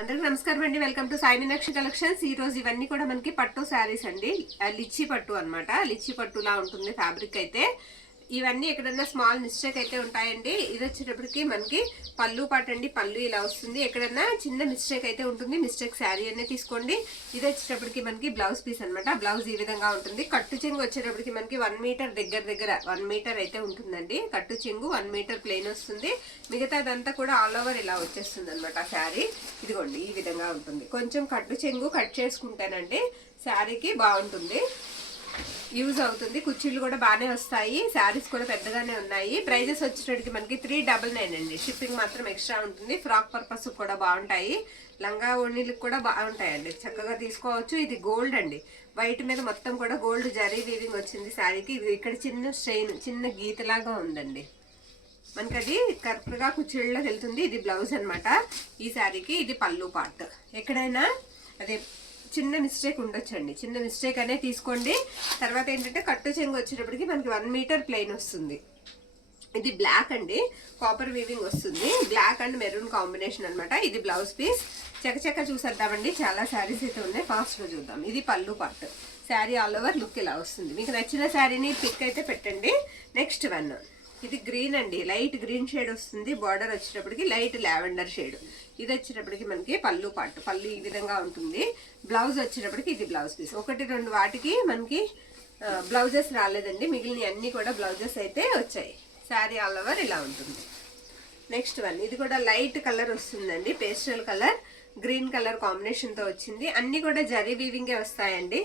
అందరికి నమస్కారం అండి. Welcome to Sai Meenakshi collections. ఈ రోజు ఇవన్నీ కూడా మనకి పట్టు శారీస్ అండి. లిచ్చి పట్టు అన్నమాట. లిచ్చి పట్టులా ఉంటుంది ఫ్యాబ్రిక్ అయితే. ఇవన్నీ ఎక్కడన్నా స్మాల్ మిస్టేక్ అయితే ఉంటాయండి. ఇది వచ్చేటప్పటికి మనకి పళ్ళు పాట అండి. పళ్ళు ఇలా వస్తుంది. ఎక్కడన్నా చిన్న మిస్టేక్ అయితే ఉంటుంది. మిస్టేక్ శారీ అనే తీసుకోండి. ఇది వచ్చేటప్పటికి మనకి బ్లౌజ్ పీస్ అనమాట. బ్లౌజ్ ఈ విధంగా ఉంటుంది. కట్టు చెంగు వచ్చేటప్పటికి మనకి 1 మీటర్ దగ్గర 1 మీటర్ అయితే ఉంటుందండి. కట్టు చెంగు 1 మీటర్ ప్లెయిన్ వస్తుంది. మిగతాదంతా కూడా ఆల్ ఓవర్ ఇలా వచ్చేస్తుంది అనమాట శారీ. ఇదిగోండి ఈ విధంగా ఉంటుంది. కొంచెం కట్టు చెంగు కట్ చేసుకుంటేనండి శారీకి బాగుంటుంది, యూజ్ అవుతుంది. కుర్చీలు కూడా బాగానే వస్తాయి. శారీస్ కూడా పెద్దగానే ఉన్నాయి. ప్రైజెస్ వచ్చేటప్పటికి మనకి 399 అండి. షిప్పింగ్ మాత్రం ఎక్స్ట్రా ఉంటుంది. ఫ్రాక్ పర్పస్ కూడా బాగుంటాయి. లంగా ఓణీలకు కూడా బాగుంటాయండి. చక్కగా తీసుకోవచ్చు. ఇది గోల్డ్ అండి. వైట్ మీద మొత్తం కూడా గోల్డ్ జరీ వీవింగ్ వచ్చింది శారీకి. ఇది ఇక్కడ చిన్న స్ట్రెయిన్, చిన్న గీతలాగా ఉందండి. మనకి అది కరెక్ట్గా కుర్చీల్లో వెళ్తుంది. ఇది బ్లౌజ్ అనమాట ఈ శారీకి. ఇది పళ్ళు పార్ట్. ఎక్కడైనా అదే చిన్న మిస్టేక్ ఉండొచ్చండి. చిన్న మిస్టేక్ అనే తీసుకోండి. తర్వాత ఏంటంటే కట్టు చెంగు వచ్చేటప్పటికి మనకి 1 మీటర్ ప్లెయిన్ వస్తుంది. ఇది బ్లాక్ అండి. కాపర్ వీవింగ్ వస్తుంది. బ్లాక్ అండ్ మెరూన్ కాంబినేషన్ అనమాట. ఇది బ్లౌజ్ పీస్. చకచక్క చూసేద్దామండి. చాలా శారీస్ అయితే ఉన్నాయి. ఫాస్ట్గా చూద్దాం. ఇది పళ్ళు part. Sari all over look ఇలా వస్తుంది. మీకు నచ్చిన శారీని పిక్ అయితే పెట్టండి. నెక్స్ట్ వన్ ఇది గ్రీన్ అండి. లైట్ గ్రీన్ షేడ్ వస్తుంది. బార్డర్ వచ్చేటప్పటికి లైట్ లావెండర్ షేడ్. ఇది వచ్చేటప్పటికి మనకి పళ్ళు పార్ట్. పళ్ళు ఈ విధంగా ఉంటుంది. బ్లౌజ్ వచ్చేటప్పటికి ఇది బ్లౌజ్ పీస్. 1-2 వాటికి మనకి బ్లౌజెస్ రాలేదండి. మిగిలిన అన్ని కూడా బ్లౌజెస్ అయితే వచ్చాయి. శారీ ఆల్ ఓవర్ ఇలా ఉంటుంది. నెక్స్ట్ వన్ ఇది కూడా లైట్ కలర్ వస్తుందండి. పేస్టల్ కలర్ గ్రీన్ కలర్ కాంబినేషన్తో వచ్చింది. అన్ని కూడా జరీ వీవింగే వస్తాయండి.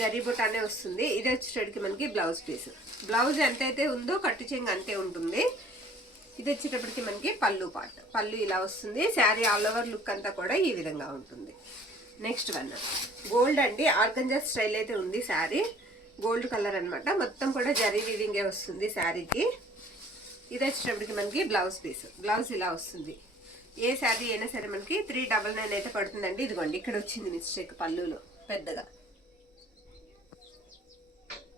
జరీ బుటానే వస్తుంది. ఇది వచ్చేటప్పటికి మనకి బ్లౌజ్ పీస్. బ్లౌజ్ ఎంతైతే ఉందో కట్టు చెంగు అంతే ఉంటుంది. ఇది వచ్చేటప్పటికి మనకి పళ్ళు పార్ట్. పళ్ళు ఇలా వస్తుంది. శారీ ఆల్ ఓవర్ లుక్ అంతా కూడా ఈ విధంగా ఉంటుంది. నెక్స్ట్ వన్ గోల్డ్ అండి. ఆర్గంజా స్టైల్ అయితే ఉంది శారీ. గోల్డ్ కలర్ అనమాట. మొత్తం కూడా జరీ వీవింగే వస్తుంది శారీకి. ఇది వచ్చేటప్పటికి మనకి బ్లౌజ్ పీస్. బ్లౌజ్ ఇలా వస్తుంది. ఏ శారీ అయినా సరే మనకి 399 అయితే పడుతుందండి. ఇదిగోండి ఇక్కడ వచ్చింది మిస్టేక్ పళ్ళులో పెద్దగా.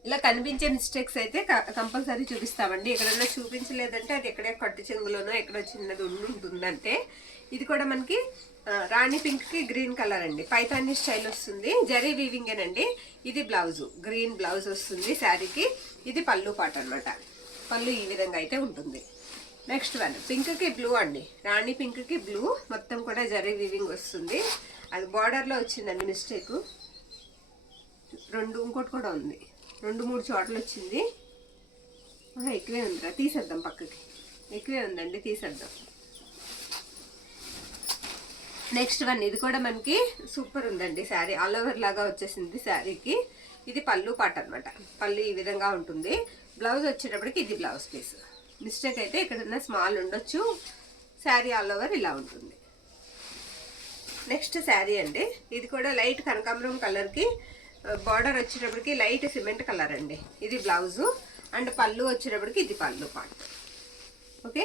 ఇలా కనిపించే మిస్టేక్స్ అయితే కంపల్సరీ చూపిస్తామండి. ఎక్కడైనా చూపించలేదంటే అది ఎక్కడే కట్టు చెంగులోనో ఎక్కడ చిన్నది ఉంటుందంటే. ఇది కూడా మనకి రాణి పింక్ కి గ్రీన్ కలర్ అండి. పైతాని స్టైల్ వస్తుంది. జరీ వీవింగేనండి. ఇది బ్లౌజ్ గ్రీన్ బ్లౌజ్ వస్తుంది శారీకి. ఇది పళ్ళు పాట అనమాట. పళ్ళు ఈ విధంగా అయితే ఉంటుంది. నెక్స్ట్ వన్ పింక్ కి బ్లూ అండి. రాణి పింక్ కి బ్లూ మొత్తం కూడా జరీ వీవింగ్ వస్తుంది. అది బార్డర్లో వచ్చిందండి మిస్టేక్. ఇంకోటి కూడా ఉంది. 2-3 చోట్ల వచ్చింది. ఎక్కువే ఉందిరా, తీసేద్దాం పక్కకి. ఎక్కువే ఉందండి, తీసేద్దాం. నెక్స్ట్ వన్ ఇది కూడా మనకి సూపర్ ఉందండి. శారీ ఆల్ ఓవర్ లాగా వచ్చేసింది శారీకి. ఇది పళ్ళు పాట అనమాట. పళ్ళు ఈ విధంగా ఉంటుంది. బ్లౌజ్ వచ్చేటప్పటికి ఇది బ్లౌజ్ పీస్. మిస్టేక్ అయితే ఎక్కడన్నా స్మాల్ ఉండొచ్చు. శారీ ఆల్ ఓవర్ ఇలా ఉంటుంది. నెక్స్ట్ శారీ అండి. ఇది కూడా లైట్ కనకాంబరం కలర్కి బార్డర్ వచ్చేటప్పటికి లైట్ సిమెంట్ కలర్ అండి. ఇది బ్లౌజు అండ్ పళ్ళు వచ్చేటప్పటికి ఇది పళ్ళు part. Okay,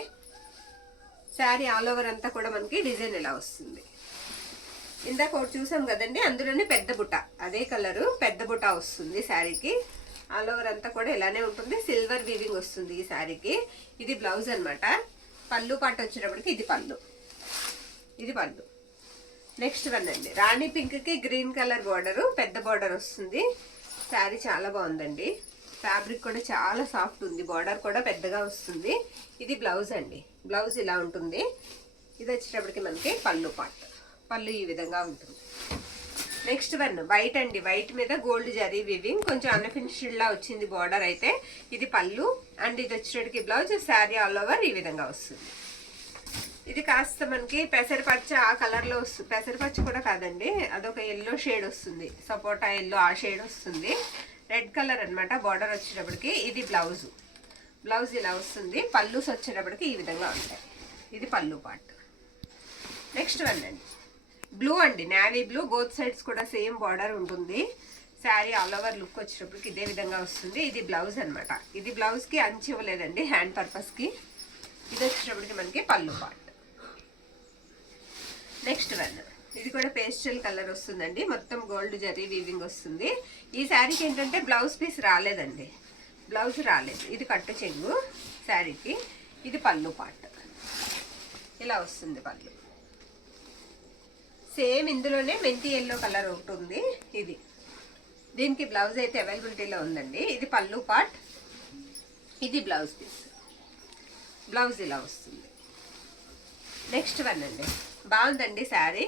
sari all over అంతా కూడా మనకి డిజైన్ ఇలా వస్తుంది. ఇందాక ఒకటి చూసాం కదండి, అందులోనే పెద్ద బుట్ట, అదే కలరు పెద్ద బుట్ట వస్తుంది శారీకి. ఆల్ ఓవర్ అంతా కూడా ఇలానే ఉంటుంది. సిల్వర్ వీవింగ్ వస్తుంది ఈ శారీకి. ఇది బ్లౌజ్ అనమాట. పళ్ళు పాట వచ్చేటప్పటికి ఇది పళ్ళు. ఇది పళ్ళు. నెక్స్ట్ వన్ అండి. రాణి పింక్ కి గ్రీన్ కలర్ బార్డరు, పెద్ద బార్డర్ వస్తుంది. శారీ చాలా బాగుందండి. ఫ్యాబ్రిక్ కూడా చాలా సాఫ్ట్ ఉంది. బార్డర్ కూడా పెద్దగా వస్తుంది. ఇది బ్లౌజ్ అండి. బ్లౌజ్ ఇలా ఉంటుంది. ఇది వచ్చేటప్పటికి మనకి పళ్ళు పార్ట్. పళ్ళు ఈ విధంగా ఉంటుంది. నెక్స్ట్ వన్ వైట్ అండి. వైట్ మీద గోల్డ్ జరీ వీవింగ్, కొంచెం అన్ఫినిష్డ్ లా వచ్చింది బార్డర్ అయితే. ఇది పళ్ళు అండ్ ఇది వచ్చేటప్పటికి బ్లౌజ్. శారీ ఆల్ ఓవర్ ఈ విధంగా వస్తుంది. ఇది కాస్త మనకి పెసరపచ్చ ఆ కలర్లో వస్తుంది. పెసరపచ్చ కూడా కాదండి, అదొక ఎల్లో షేడ్ వస్తుంది. సపోటా ఎల్లో ఆ షేడ్ వస్తుంది. రెడ్ కలర్ అనమాట బార్డర్ వచ్చేటప్పటికి. ఇది బ్లౌజ్. బ్లౌజ్ ఇలా వస్తుంది. పళ్ళుస్ వచ్చేటప్పటికి ఈ విధంగా ఉంటాయి. ఇది పళ్ళు పార్ట్. నెక్స్ట్ వన్ అండి. బ్లూ అండి. Navy blue. బోత్ సైడ్స్ కూడా సేమ్ బార్డర్ ఉంటుంది. శారీ ఆల్ ఓవర్ లుక్ వచ్చేటప్పటికి ఇదే విధంగా వస్తుంది. ఇది బ్లౌజ్ అనమాట. ఇది బ్లౌజ్కి అంచు ఇవ్వలేదండి, హ్యాండ్ పర్పస్కి. ఇది వచ్చేటప్పటికి మనకి పళ్ళు పార్ట్. నెక్స్ట్ వన్ ఇది కూడా పేస్టల్ కలర్ వస్తుందండి. మొత్తం గోల్డ్ జరీ వీవింగ్ వస్తుంది. ఈ శారీకి ఏంటంటే బ్లౌజ్ పీస్ రాలేదండి. బ్లౌజ్ రాలేదు. ఇది కట్టు చెంగు శారీకి. ఇది పళ్ళు పార్ట్. ఇలా వస్తుంది పళ్ళు. సేమ్ ఇందులోనే మెంతి ఎల్లో కలర్ ఉంటుంది. ఇది దీనికి బ్లౌజ్ అయితే అవైలబిలిటీలో ఉందండి. ఇది పళ్ళు పార్ట్, ఇది బ్లౌజ్ పీస్. బ్లౌజ్ ఇలా వస్తుంది. నెక్స్ట్ వన్ అండి, బాగుందండి శారీ.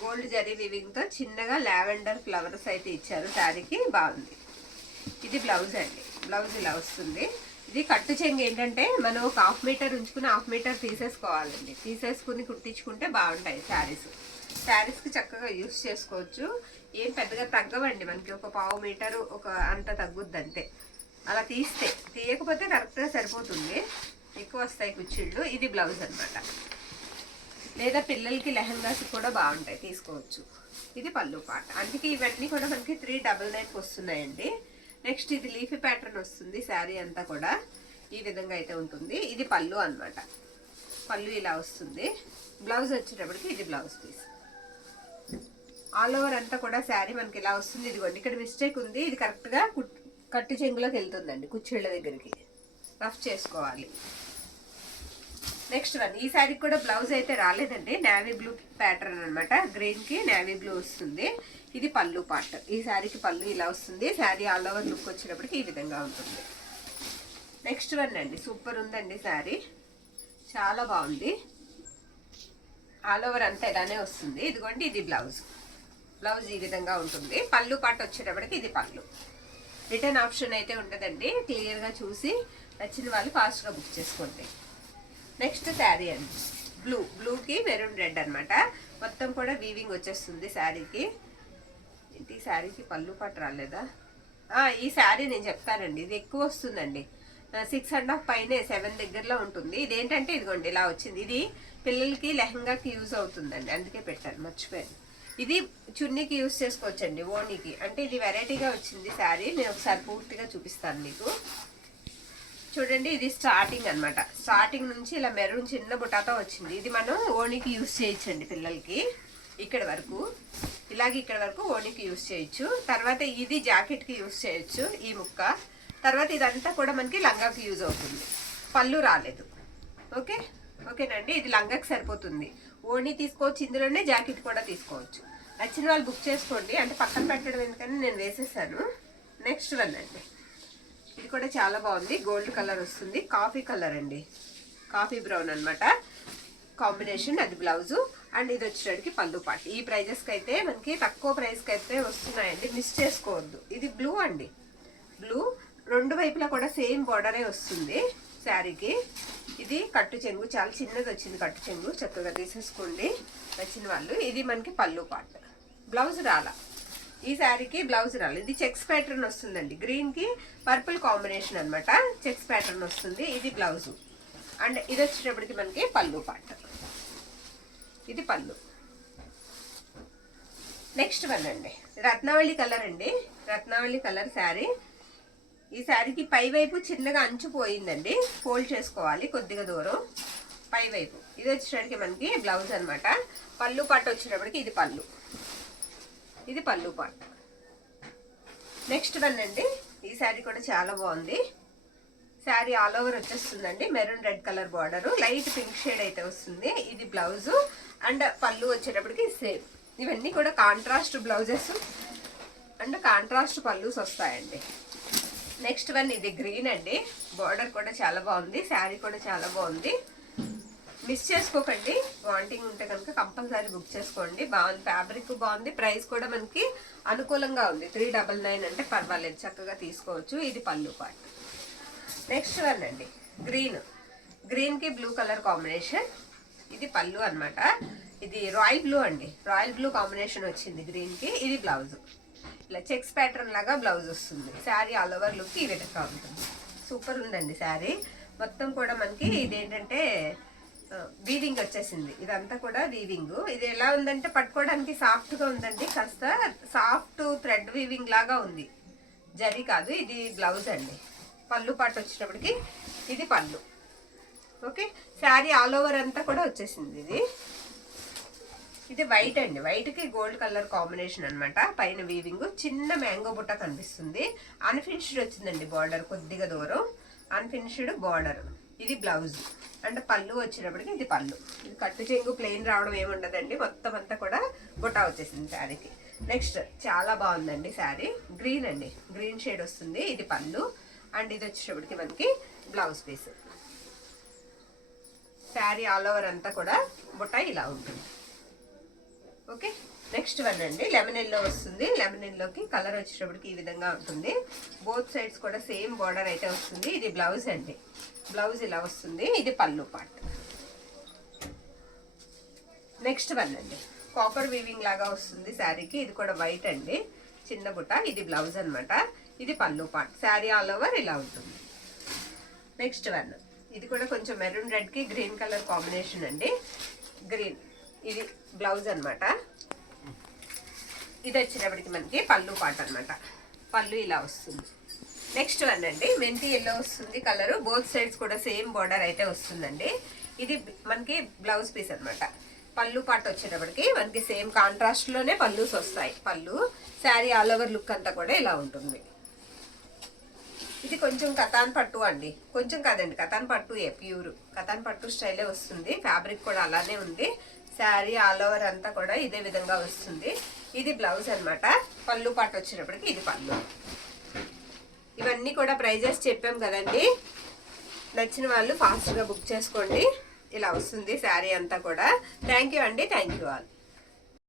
గోల్డ్ జరీ వివింగ్తో చిన్నగా లావెండర్ ఫ్లవర్స్ అయితే ఇచ్చారు శారీకి, బాగుంది. ఇది బ్లౌజ్ అండి. బ్లౌజ్ ఇలా వస్తుంది. ఇది కట్టు చెంగు ఏంటంటే మనం ఒక 1/2 మీటర్ ఉంచుకుని 1/2 మీటర్ తీసేసుకోవాలండి. తీసేసుకుని కుట్టించుకుంటే బాగుంటాయి శారీస్కి చక్కగా యూస్ చేసుకోవచ్చు. ఏం పెద్దగా తగ్గవండి మనకి, ఒక 1/4 మీటరు ఒక అంత తగ్గుద్ది అంతే. అలా తీయకపోతే కరెక్ట్గా సరిపోతుంది, ఎక్కువ వస్తాయి కుచ్చిళ్ళు. ఇది బ్లౌజ్ అనమాట. లేదా పిల్లలకి లెహంగాస్ కూడా బాగుంటాయి, తీసుకోవచ్చు. ఇది పళ్ళు పార్ట్. అందుకే ఇవన్నీ కూడా మనకి 399కి వస్తున్నాయండి. నెక్స్ట్ ఇది లీఫీ ప్యాటర్న్ వస్తుంది. శారీ అంతా కూడా ఈ విధంగా అయితే ఉంటుంది. ఇది పళ్ళు అనమాట. పళ్ళు ఇలా వస్తుంది. బ్లౌజ్ వచ్చేటప్పటికి ఇది బ్లౌజ్ పీస్. ఆల్ ఓవర్ అంతా కూడా శారీ మనకి ఇలా వస్తుంది. ఇదిగోండి ఇక్కడ మిస్టేక్ ఉంది, ఇది కరెక్ట్గా కట్టు చెంగులోకి వెళ్తుందండి, కుచ్చిళ్ళ దగ్గరికి రఫ్ చేసుకోవాలి. నెక్స్ట్ వన్, ఈ శారీకి కూడా బ్లౌజ్ అయితే రాలేదండి. నేవీ బ్లూ ప్యాటర్న్ అనమాట. గ్రీన్కి నేవీ బ్లూ వస్తుంది. ఇది పళ్ళు పార్ట్. ఈ శారీకి పళ్ళు ఇలా వస్తుంది. శారీ ఆల్ ఓవర్ లుక్ వచ్చేటప్పటికి ఈ విధంగా ఉంటుంది. నెక్స్ట్ వన్ అండి, సూపర్ ఉందండి శారీ, చాలా బాగుంది. ఆల్ ఓవర్ అంతా ఇలానే వస్తుంది. ఇదిగోండి ఇది బ్లౌజ్. బ్లౌజ్ ఈ విధంగా ఉంటుంది. పళ్ళు పార్ట్ వచ్చేటప్పటికి ఇది పళ్ళు. రిటర్న్ ఆప్షన్ అయితే ఉండదండి. క్లియర్గా చూసి నచ్చిన వాళ్ళు ఫాస్ట్గా బుక్ చేసుకోండి. నెక్స్ట్ శారీ అండి, బ్లూకి మెరూన్ రెడ్ అనమాట. మొత్తం కూడా వీవింగ్ వచ్చేస్తుంది శారీకి. ఈ శారీకి పళ్ళు పాటు రాలేదా? ఈ శారీ నేను చెప్తానండి, ఇది ఎక్కువ వస్తుందండి. 6.5 పైనే 7 దగ్గరలో ఉంటుంది. ఇదేంటంటే ఇదిగోండి ఇలా వచ్చింది. ఇది పిల్లలకి లెహంగాకి యూజ్ అవుతుందండి, అందుకే పెట్టాను, మర్చిపోయాను. ఇది చున్నీకి యూజ్ చేసుకోవచ్చండి, ఓణీకి. అంటే ఇది వెరైటీగా వచ్చింది శారీ. నేను ఒకసారి పూర్తిగా చూపిస్తాను మీకు. చూడండి, ఇది స్టార్టింగ్ అనమాట. స్టార్టింగ్ నుంచి ఇలా మెరూన్ చిన్న బుటాతో వచ్చింది. ఇది మనం ఓణీకి యూజ్ చేయొచ్చండి పిల్లలకి. ఇక్కడ వరకు ఇలాగే ఇక్కడ వరకు ఓణీకి యూజ్ చేయొచ్చు. తర్వాత ఇది జాకెట్కి యూజ్ చేయొచ్చు ఈ ముక్క. తర్వాత ఇదంతా కూడా మనకి లంగాకి యూజ్ అవుతుంది. పళ్ళు రాలేదు. ఓకేనండి, ఇది లంగాకి సరిపోతుంది. ఓణీ తీసుకోవచ్చు, ఇందులోనే జాకెట్ కూడా తీసుకోవచ్చు. నచ్చిన వాళ్ళు బుక్ చేసుకోండి. అంటే పక్కన పెట్టడం ఎందుకని నేను వేసేసాను. నెక్స్ట్ వన్ అండి, ఇది కూడా చాలా బాగుంది. గోల్డ్ కలర్ వస్తుంది. కాఫీ కలర్ అండి, కాఫీ బ్రౌన్ అనమాట కాంబినేషన్. అది బ్లౌజు. అండ్ ఇది వచ్చేటికి పళ్ళు పార్ట్. ఈ ప్రైజెస్కి అయితే మనకి తక్కువ ప్రైస్కి అయితే వస్తున్నాయండి, మిస్ చేసుకోవద్దు. ఇది బ్లూ అండి. బ్లూ రెండు వైపులా కూడా సేమ్ బార్డరే వస్తుంది శారీకి. ఇది కట్టు చెంగు, చాలా చిన్నది వచ్చింది కట్టు చెంగు, చక్కగా తీసేసుకోండి నచ్చిన వాళ్ళు. ఇది మనకి పళ్ళు పార్ట్. బ్లౌజ్ రాలా, ఈ శారీకి బ్లౌజ్ రాలేదు. ఇది చెక్స్ ప్యాటర్న్ వస్తుందండి. గ్రీన్కి పర్పుల్ కాంబినేషన్ అనమాట. చెక్స్ ప్యాటర్న్ వస్తుంది. ఇది బ్లౌజు. అండ్ ఇది వచ్చేటప్పటికి మనకి పళ్ళు పార్ట్. ఇది పళ్ళు. నెక్స్ట్ వన్ అండి, రత్నావళి కలర్ అండి. రత్నావళి కలర్ శారీ. ఈ శారీకి పై వైపు చిన్నగా అంచు పోయిందండి, ఫోల్డ్ చేసుకోవాలి కొద్దిగా దూరం పై వైపు. ఇది వచ్చేటప్పటికి మనకి బ్లౌజ్ అనమాట. పళ్ళు పార్ట్ వచ్చేటప్పటికి ఇది పళ్ళు. ఇది పళ్ళు పార్ట్. నెక్స్ట్ వన్ అండి, ఈ శారీ కూడా చాలా బాగుంది. శారీ ఆల్ ఓవర్ వచ్చేస్తుందండి. Maroon red colour border, light pink shade అయితే వస్తుంది. ఇది బ్లౌజు. అండ్ పళ్ళు వచ్చేటప్పటికి సేమ్. ఇవన్నీ కూడా కాంట్రాస్ట్ బ్లౌజెస్ అండ్ కాంట్రాస్ట్ పళ్ళుస్ వస్తాయండి. నెక్స్ట్ వన్ ఇది గ్రీన్ అండి. బార్డర్ కూడా చాలా బాగుంది. శారీ కూడా చాలా బాగుంది. మిస్ చేసుకోకండి. వాంటింగ్ ఉంటే కనుక కంపల్సరీ బుక్ చేసుకోండి. బాగుంది, ఫ్యాబ్రిక్ బాగుంది, ప్రైస్ కూడా మనకి అనుకూలంగా ఉంది. 399 అంటే పర్వాలేదు, చక్కగా తీసుకోవచ్చు. ఇది పళ్ళు పార్ట్. నెక్స్ట్ వన్ అండి, గ్రీన్కి బ్లూ కలర్ కాంబినేషన్. ఇది పళ్ళు అనమాట. ఇది రాయల్ బ్లూ అండి. రాయల్ బ్లూ కాంబినేషన్ వచ్చింది గ్రీన్కి. ఇది బ్లౌజ్. ఇలా చెక్స్ ప్యాటర్న్ లాగా బ్లౌజ్ వస్తుంది. శారీ ఆల్ ఓవర్ లుక్ ఈ విధంగా ఉంటుంది. సూపర్ ఉందండి శారీ. మొత్తం కూడా మనకి ఇదేంటంటే వీవింగ్ వచ్చేసింది. ఇదంతా కూడా వీవింగ్. ఇది ఎలా ఉందంటే పట్టుకోవడానికి సాఫ్ట్గా ఉందండి. కాస్త సాఫ్ట్ థ్రెడ్ వీవింగ్ లాగా ఉంది, జరీ కాదు. ఇది బ్లౌజ్ అండి. పళ్ళు పాటు వచ్చేటప్పటికి ఇది పళ్ళు. ఓకే, శారీ ఆల్ ఓవర్ అంతా కూడా వచ్చేసింది. ఇది వైట్ అండి. వైట్కి గోల్డ్ కలర్ కాంబినేషన్ అనమాట. పైన వీవింగ్ చిన్న మ్యాంగో బుట్ట కనిపిస్తుంది. అన్ఫినిష్డ్ వచ్చిందండి బార్డర్, కొద్దిగా దూరం అన్ఫినిష్డ్ బార్డర్. ఇది బ్లౌజ్ అండ్ పళ్ళు వచ్చేటప్పటికి ఇది పళ్ళు. ఇది కట్టు చెంగు ప్లెయిన్ రావడం ఏముండదండి, మొత్తం అంతా కూడా బుటా వచ్చేసింది శారీకి. నెక్స్ట్ చాలా బాగుందండి శారీ, గ్రీన్ అండి, గ్రీన్ షేడ్ వస్తుంది. ఇది పళ్ళు అండ్ ఇది వచ్చేటప్పటికి మనకి blouse piece. Sari all over అంతా కూడా బుటా ఇలా ఉంటుంది. ఓకే, నెక్స్ట్ వన్ అండి లెమన్ ఎల్లో వస్తుంది. లెమన్ ఎల్లోకి కలర్ వచ్చేటప్పటికి ఈ విధంగా ఉంటుంది. బోత్ సైడ్స్ కూడా సేమ్ బార్డర్ అయితే వస్తుంది. ఇది బ్లౌజ్ అండి, బ్లౌజ్ ఇలా వస్తుంది. ఇది పళ్ళు పార్ట్. నెక్స్ట్ వన్ అండి కాపర్ వీవింగ్ లాగా వస్తుంది శారీకి. ఇది కూడా వైట్ అండి, చిన్న బుట్ట. ఇది బ్లౌజ్ అనమాట, ఇది పళ్ళు పార్ట్. శారీ ఆల్ ఓవర్ ఇలా ఉంటుంది. నెక్స్ట్ వన్, ఇది కూడా కొంచెం మెరూన్ రెడ్ కి గ్రీన్ కలర్ కాంబినేషన్ అండి, గ్రీన్. ఇది బ్లౌజ్ అనమాట. ఇది వచ్చేటప్పటికి మనకి పళ్ళు పార్ట్ అనమాట, పళ్ళు ఇలా వస్తుంది. నెక్స్ట్ వన్ అండి మెంతి ఎల్లో వస్తుంది కలరు. బోత్ సైడ్స్ కూడా సేమ్ బార్డర్ అయితే వస్తుందండి. ఇది మనకి బ్లౌజ్ పీస్ అనమాట. పళ్ళు పార్ట్ వచ్చేటప్పటికి మనకి సేమ్ కాంట్రాస్ట్ లోనే పళ్ళుస్ వస్తాయి. పళ్ళు శారీ ఆల్ ఓవర్ లుక్ అంతా కూడా ఇలా ఉంటుంది. ఇది కొంచెం కతాన్ పట్టు అండి, కొంచెం కాదండి కతాన్ పట్టు, ప్యూర్ కతాన్ పట్టు స్టైలే వస్తుంది. ఫ్యాబ్రిక్ కూడా అలానే ఉంది. శారీ ఆల్ ఓవర్ అంతా కూడా ఇదే విధంగా వస్తుంది. ఇది బ్లౌజ్ అనమాట. పళ్ళు పార్ట్ వచ్చేటప్పటికి ఇది పళ్ళు. ఇవన్నీ కూడా ప్రైజెస్ చెప్పాం కదండి, నచ్చిన వాళ్ళు ఫాస్ట్గా బుక్ చేసుకోండి. ఇలా వస్తుంది శారీ అంతా కూడా. థ్యాంక్ యూ అండి, థ్యాంక్ యూ ఆల్.